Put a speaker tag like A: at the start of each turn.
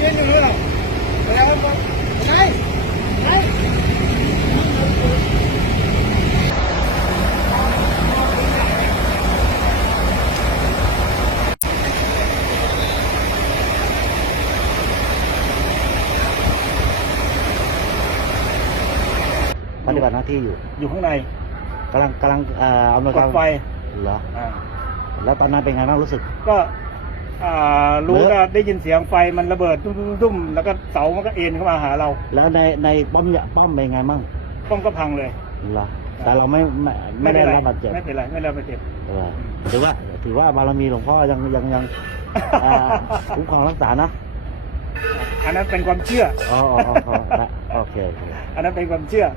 A: ยืนอยู่นู่นเหรอแล้วก็ไหนไหน
B: ปฏิบัติหน้าที่อยู่
A: อยู่ข้างใน
B: กำลังกำลังเอ่ออำนวย
A: ก
B: การ
A: ดไฟ
B: เหรอ
A: อ่า
B: แล้วตอนนั้นเป็นไงบ้างรู้สึก
A: ก็ อ่ารู้
B: เมื่อ
A: ว่าได้ยินเสียงไฟมันระเบิดตุ้มๆๆแล้วก็เสามันก็เอ็นเข้ามาหาเรา
B: แล้วในในป้อมเนี่ยป้อมเป็นไงบ้าง
A: ป้อมก็พังเลย
B: เหรอแต่เราไม่ไม่ไม่ได้รับบาดเจ็บ
A: ไม่เป็นไรไม่ได้รับบาดเจ็บ
B: เออถือว่าถือว่าบารมีหลวงพ่อยังยังยังอ่าคุ้มครองรักษานะ
A: อันนั้นเป็นความเชื่อ
B: อ๋ออ๋ออ๋ออ๋อโอเคโอเค
A: อันนั้นเป็นความเชื่อ
B: อ